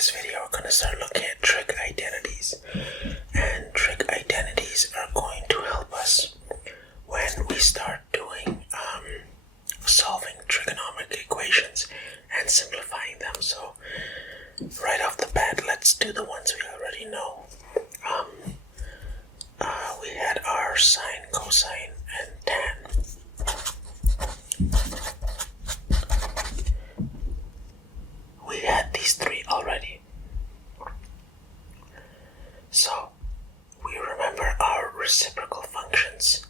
this video, we're going to start looking at trig identities. And trig identities are going to help us when we start doing solving trigonometric equations and simplifying them. So right off the bat, let's do the ones we already know. We had our sine, cosine, and tan. We had these three already. So we remember our reciprocal functions.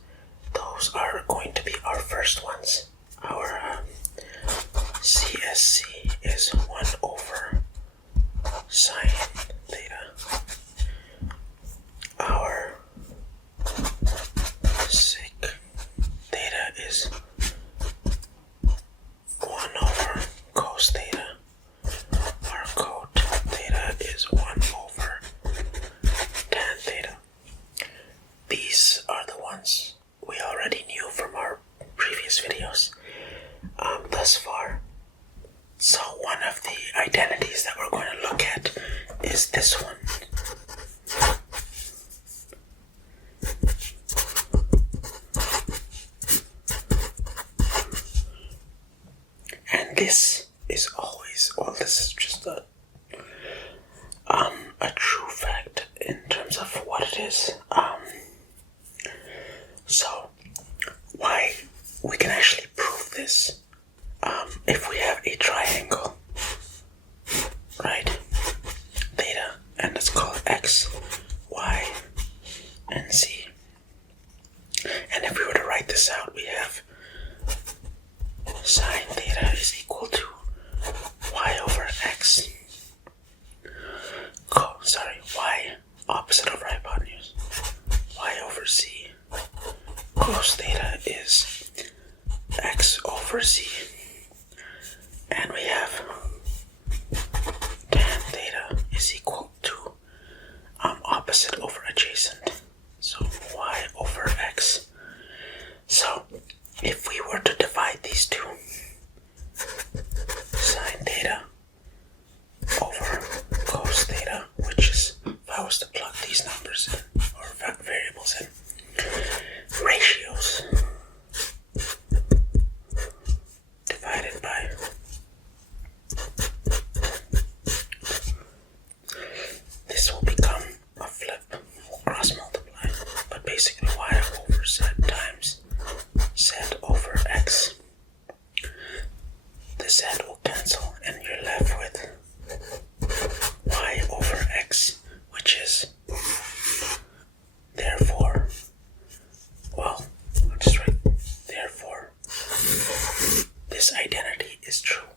Those are going to be our first ones. Our CSC is 1 over sine theta. Our sec theta is 1 over cos theta. Our cot theta is 1 over tan theta. These are the ones we already knew from our previous videos thus far. So one of the identities that we're going to look at is this one. And this is always, well, this is just a true fact in terms of what it is. So why we can actually prove this if we have a triangle, right? Theta, and let's call it x, y, and z. And if we were to write this out, we have sine theta is equal to y over x. Y, opposite over hypotenuse. Y over z. Cos theta is x over z. And we have tan theta is equal to opposite over adjacent. So y over x. So if we were to divide these two, sine theta over cos theta, which is, if I was to plug these numbers in, or variables in, ratios divided by this will become a flip, we'll cross multiply, but basically y over z times z over x. The z will cancel and you're left with y over x, which is, therefore, well, I'll just write, therefore, this identity is true.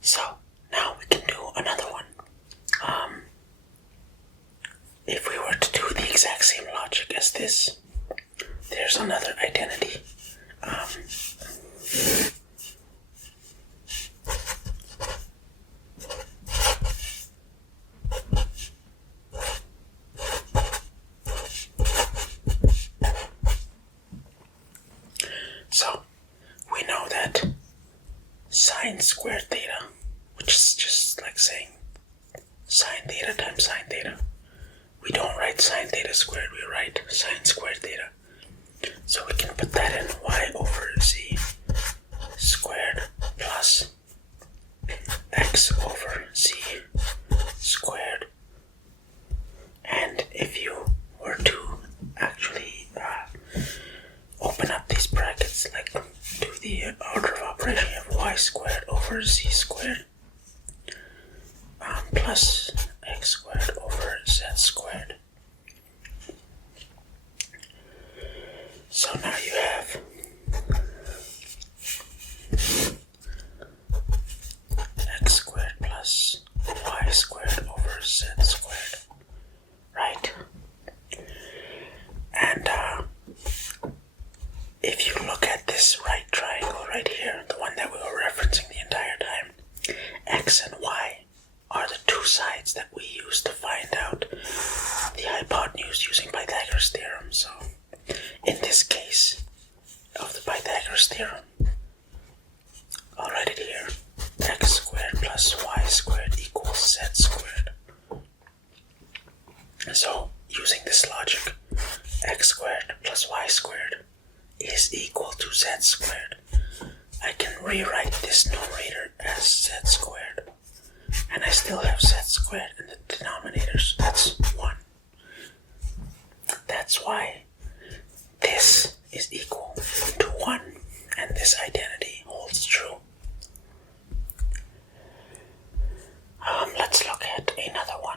So now we can do another one. If we were to do the exact same logic as this, there's another identity. So we know that sine squared theta, which is just like saying sine theta times sine theta. We don't write sine theta squared, we write sine squared theta. So we can put that in y over z squared plus x over z squared. And if you were to actually open up these brackets, like do the order of operation, you have y squared over z squared plus x squared over z squared. So now you have x squared plus y squared over z squared, right? And if you look at this right triangle right here, the one that we were referencing the entire time, x and y are the two sides that we use to find out the hypotenuse using Pythagoras theorem. So in this case, this identity holds true. Let's look at another one.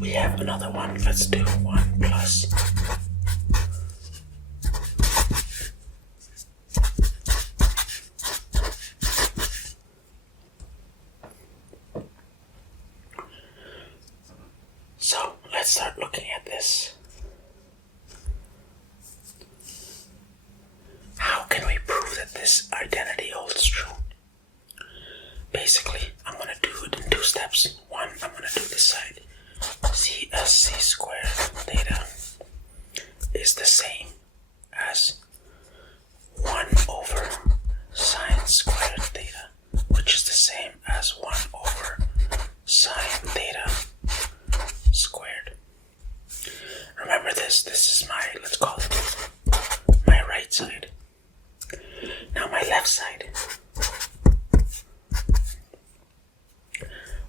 We have another one. Let's do 1 plus. So let's start looking at this. How can we prove that this identity holds true? Basically, I'm going to do it in 2 steps. One, I'm going to do this side. C as c squared theta is the same as 1 over sine squared theta, which is the same as 1 over sine theta squared. Remember this is my, let's call it my right side. Now my left side.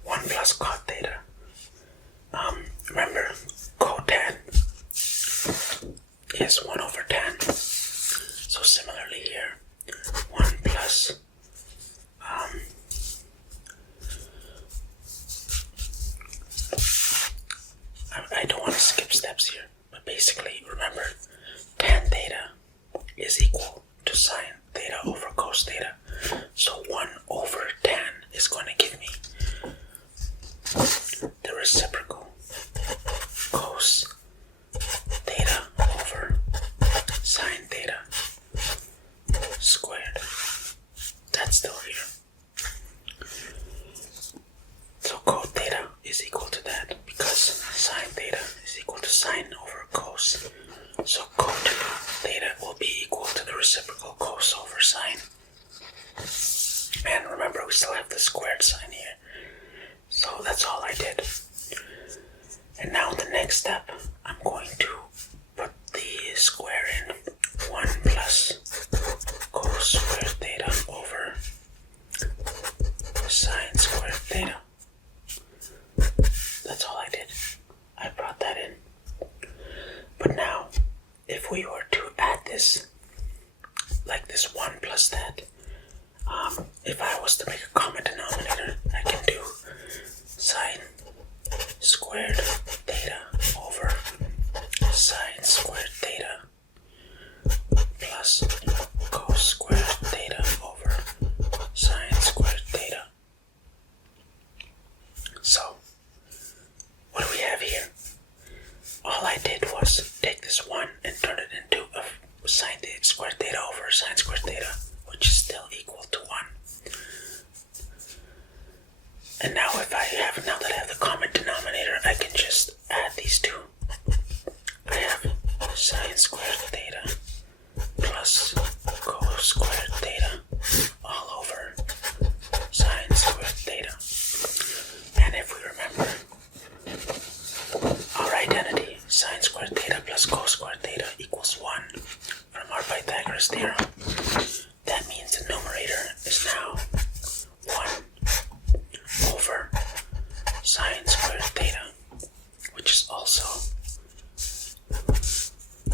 1 plus cot theta. Remember, cotan is 1 over tan. So similarly here, 1 plus I don't want to skip steps here, but basically remember, tan theta is equal to sine theta over cos theta. So 1 over tan is going to give me the reciprocal cos theta over sine theta squared. That's still here. So cot theta is equal to that because sine theta is equal to sine over cos. So cot theta will be equal to the reciprocal cos over sine. And remember, we still have the squared sign here. So that's all I did. And now the next step, I'm going to put the square in. 1 plus cos squared theta over sine squared theta. That's all I did. I brought that in. But now, if we were to add this, like this 1 plus that, if I was to make a common denominator, I can do sine squared theta over sine squared theta plus cos squared theta over sine squared theta. So, what do we have here? All I did was take this 1 and turn it into a sine squared theta over sine squared theta, which is still equal to 1. And now now that I have the common denominator, I can just add these two. I have sine squared theta plus cos squared theta all over sine squared theta. And if we remember our identity, sine squared theta plus cos squared theta equals 1 from our Pythagoras theorem, that means the numerator is now 1 over sine squared theta, which is also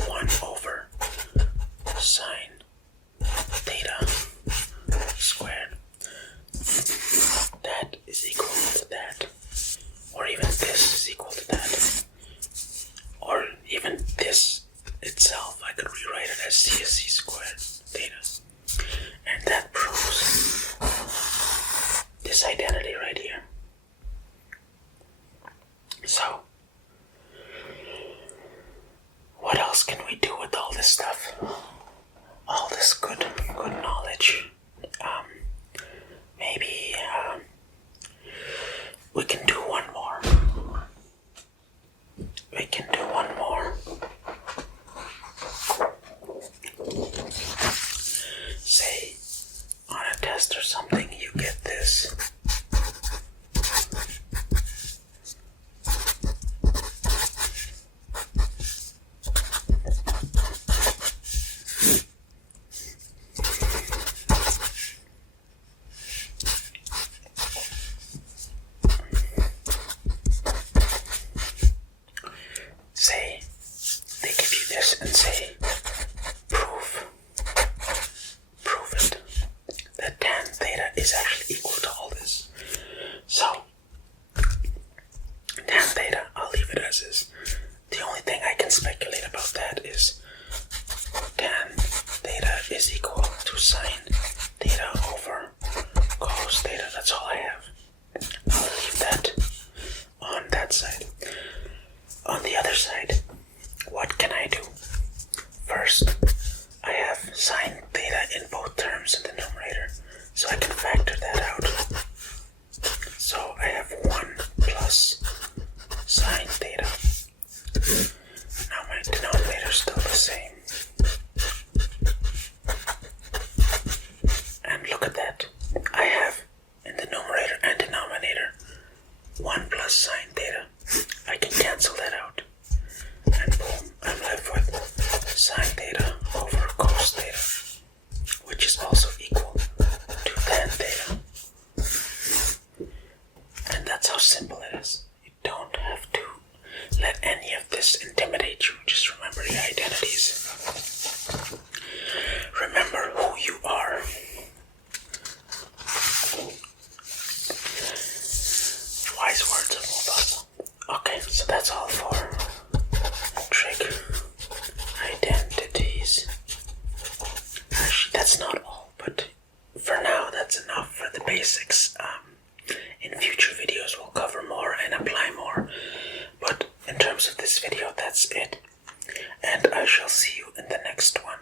1 over sine theta squared. That is equal to that, or even this is equal to that, or even this itself, I could rewrite it as c squared theta. And that proves this identity right here. So, what else can we do with all this stuff? All this good knowledge. Maybe we can do one more. We can do one more. sine theta in both terms in the numerator, so I can factor that out. So I have 1 plus sine theta. Now my denominator is still the same. And look at that. I have in the numerator and denominator 1 plus sine theta. I can cancel that out. And boom, I'm left with sine theta over cos theta, which is also equal to tan theta. And that's how simple it is. You don't have to let any of this intimidate you. Just remember your identities. Remember who you are. Wise words of Mufasa. Okay, so that's all for Trig Identities. Actually, that's not all, but for now, that's enough for the basics. In future videos, we'll cover more and apply more. But in terms of this video, that's it. And I shall see you in the next one.